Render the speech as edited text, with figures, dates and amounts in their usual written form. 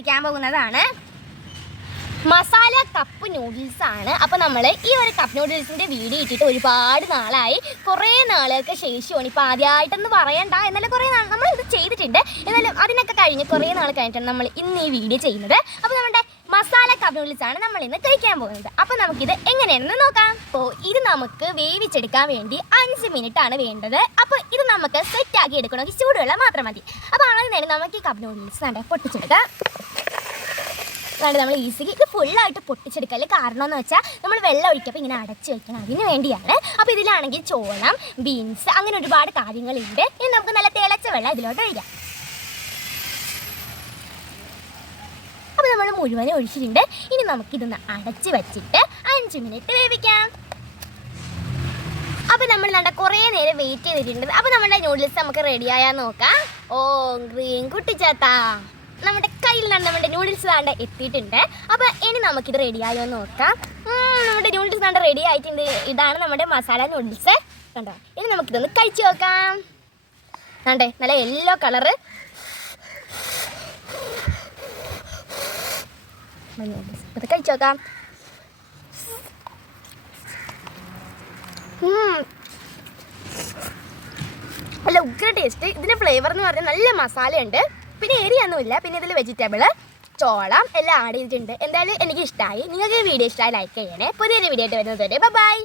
കഴിക്കാൻ പോകുന്നതാണ് masala cup noodles ആണ്. അപ്പോൾ നമ്മൾ ഈ ഒരു കപ്പ് നൂഡിൽസിൻ്റെ വീഡിയോ ഇട്ടിട്ട് ഒരുപാട് നാളായി, കുറേ നാളുകൾക്ക് ശേഷമാണ്. ഇപ്പോൾ ആദ്യമായിട്ടൊന്ന് പറയണ്ട, എന്നാലും കുറേ നാൾ നമ്മൾ ഇത് ചെയ്തിട്ടുണ്ട്. എന്നാലും അതിനൊക്കെ കഴിഞ്ഞ് കുറേ നാൾ കഴിഞ്ഞിട്ടാണ് നമ്മൾ ഇന്ന് ഈ വീഡിയോ ചെയ്യുന്നത്. അപ്പോൾ നമ്മുടെ മസാല കപ്പ് നൂഡിൽസ് ആണ് നമ്മൾ ഇന്ന് കഴിക്കാൻ പോകുന്നത്. അപ്പോൾ നമുക്കിത് എങ്ങനെയാണെന്ന് നോക്കാം. അപ്പോൾ ഇത് നമുക്ക് വേവിച്ചെടുക്കാൻ വേണ്ടി 5 മിനിറ്റ് ആണ് വേണ്ടത്. അപ്പോൾ ഇത് നമുക്ക് സെറ്റാക്കി എടുക്കണമെങ്കിൽ ചൂടുവെള്ളം മാത്രം മതി. അപ്പോൾ ആദ്യം തന്നെ നമുക്ക് ഈ കപ്പ് നൂഡിൽസ് പൊട്ടിച്ചെടുക്കാം. അതാണ് നമ്മൾ ഈസിലി ഇത് ഫുള്ളായിട്ട് പൊട്ടിച്ചെടുക്കല്. കാരണം എന്ന് വെച്ചാൽ നമ്മൾ വെള്ളം ഒഴിക്കപ്പോൾ ഇങ്ങനെ അടച്ച് വെക്കണം, അതിന് വേണ്ടിയാണ്. അപ്പോൾ ഇതിലാണെങ്കിൽ ചോളം, ബീൻസ്, അങ്ങനെ ഒരുപാട് കാര്യങ്ങളുണ്ട്. ഇനി നമുക്ക് നല്ല തിളച്ച വെള്ളം ഇതിലോട്ട് ഒഴിക്കാം. അപ്പോൾ നമ്മൾ മുഴുവനും ഒഴിച്ചിട്ടുണ്ട്. ഇനി നമുക്കിതൊന്ന് അടച്ച് വെച്ചിട്ട് 5 മിനിറ്റ് വേവിക്കാം. അപ്പോൾ നമ്മൾ കുറേ നേരം വെയിറ്റ് ചെയ്തിട്ടുണ്ട്. അപ്പോൾ നമ്മുടെ നൂഡിൽസ് നമുക്ക് റെഡിയായാൽ നോക്കാം. ഓ ഗ്രീൻ കുട്ടിച്ചാത്താ, നമ്മുടെ കയ്യിൽ നിന്ന് നമ്മുടെ നൂഡിൽസ് താണ്ട എത്തിയിട്ടുണ്ട്. അപ്പോൾ ഇനി നമുക്കിത് റെഡിയായോ നോക്കാം. നമ്മുടെ നൂഡിൽസ് താണ്ട റെഡി ആയിട്ടുണ്ട്. ഇതാണ് നമ്മുടെ മസാല നൂഡിൽസ് കണ്ടോ. ഇനി നമുക്കിതൊന്ന് കഴിച്ചു നോക്കാം. കണ്ടേ നല്ല യെല്ലോ കളറ് ഇത് കഴിച്ചു നോക്കാം. നല്ല ഉഗ്ര ടേസ്റ്റ്. ഇതിൻ്റെ ഫ്ലേവർ എന്ന് പറഞ്ഞാൽ നല്ല മസാലയുണ്ട്, പിന്നെ ഏരിയൊന്നുമില്ല. പിന്നെ ഇതിൽ വെജിറ്റബിൾ, ചോളം എല്ലാം ആഡ് ചെയ്തിട്ടുണ്ട്. എന്തായാലും എനിക്ക് ഇഷ്ടമായി. നിങ്ങൾക്ക് ഈ വീഡിയോ ഇഷ്ടമായി ലൈക്ക് ചെയ്യണേ. പുതിയൊരു വീഡിയോ ആയിട്ട് വരുന്നത് വരെ ബൈ.